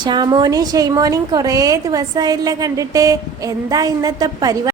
ശ്യാമോനെയും ഷെയ്മോനെയും കുറേ ദിവസമായില്ല കണ്ടിട്ട്. എന്താ ഇന്നത്തെ പരിപാടി?